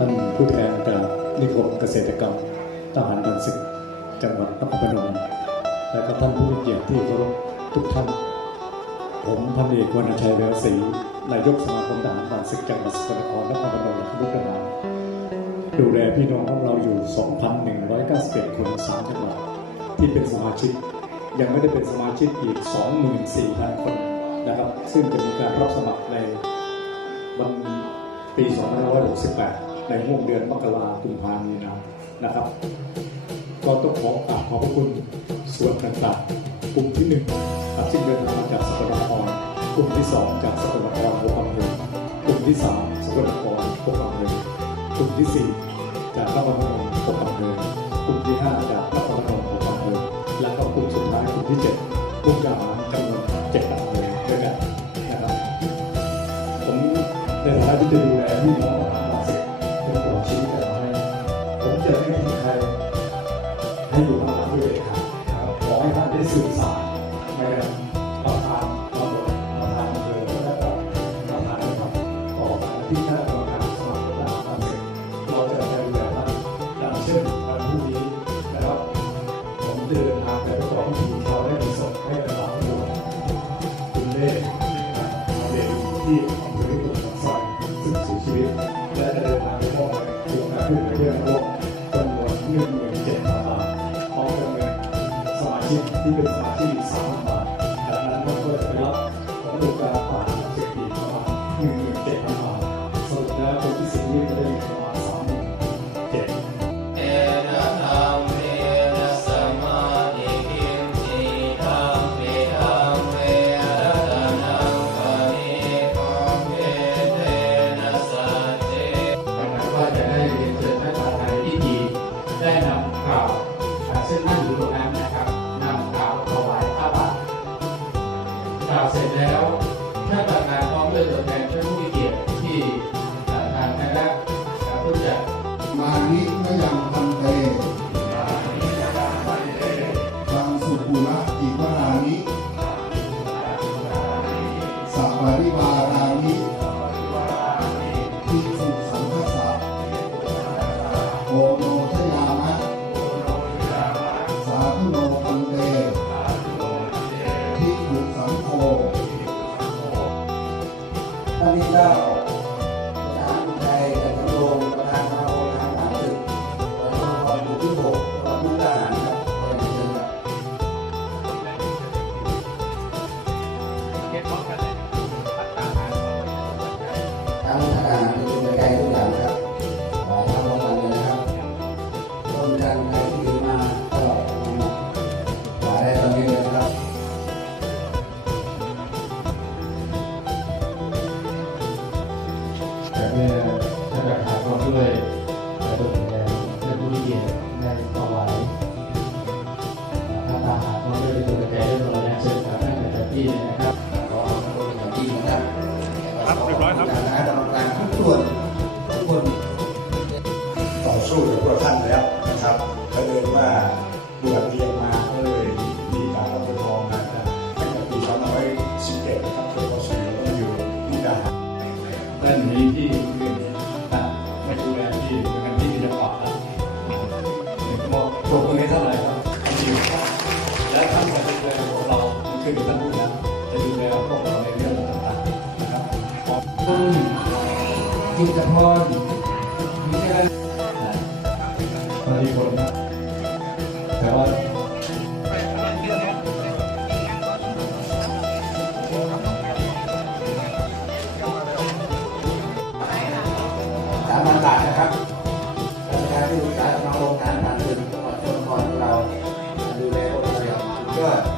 ท่านผู้แทนจากนิคมเกษตรกรรมทหารบันศึกจังหวัดนครพนมและก็ท่านผู้มีเกียรติที่เคารพทุกท่าน ผมพันเอกวรรณชัยเรือศรีนายกสมาคมทหารบันศึกจังหวัดสกลนครนครพนมและทุกจังหวัดดูแลพี่น้องของเราอยู่ 2,191 คนสามจังหวัดที่เป็นสมาชิก ยังไม่ได้เป็นสมาชิกอีก 24,000 คนนะครับ ซึ่งจะมีการรับสมัครในวันปี 2568 ในห่วงเดือนมกราคมกุมภาพันธ์นี้นะนะครับ ก็ต้องขอกราบขอบพระคุณส่วนต่างๆกลุ่มที่หนึ่งครับซึ่งเดินทางจากสกลนครกลุ่มที่สองจากสกลนครหัวคำเมืองกลุ่มที่สามสกลนครหัวคำเมืองกลุ่มที่สี่จากนครพนมหัวคำเมืองกลุ่มที่ห้าจากนครพนมหัวคำเมืองและก็กลุ่มสุดท้ายกลุ่มที่เจ็ดมุกดาหารจำนวนเจ็ดอำเภอด้วยกันนะครับผมในฐานะที่ดูแลพี่น้อง จะไม่ทิ้ใครให้อยู่ข้างหลังด้วยเลยครับขอให้ท่านได้สื่อสารในประธานตำรวจประธานอำเภอและก็ประธานครับต่อมาที่คณะกรรมการสมัครทหารบาดเจ็บเราจะไปดูแลท่านอย่างเช่นวันพรุ่งนี้นะครับผมเดินทางไปประกอบพิธีเราได้มีศพให้กับเราด้วยคุณเล่เด็กที่อำเภอที่ถูกตัดซอยซึ่งเสียชีวิตและจะเดินทางไปมอบเงินทุนการเพื่อนเพื่อนร่วม สมาชิกที่เป็ แล้วท่านประธานพร้อมด้วยตัวแทนท่านผู้มีเกียรติที่อ่าทางคณะอ่าผู้จัดมานิมยังพันเตบังสุกุละอิวรานิสัปปาริวา ท่ แต่เมื่อท่านประธานพร้อมด้วยตัวแทนท่านผู้มีเกียรติได้ถวายพระบาทพร้อมด้วยตัวแทนเรียบร้อยแล้วเชิญครับท่านประธานที่เลยนะครับขอขอบคุณอย่างยิ่งนะครับครับเรียบร้อยครับคณะกรรมการทุกส่วน คือท่านผู้นำจะดูแลพวกเราในเรื่องต่างๆนะครับขอบคุณจิตรพรมีแค่มาดีคนนะแต่ว่าสามพันบาทนะครับกรรมการที่ปรึกษาสมาคมทหารผ่านศึกจังหวัดชนครของเราดูแลพวกเราอย่างสุดยอดก็ขออนุญาตเรียนให้ทราบถึงยอ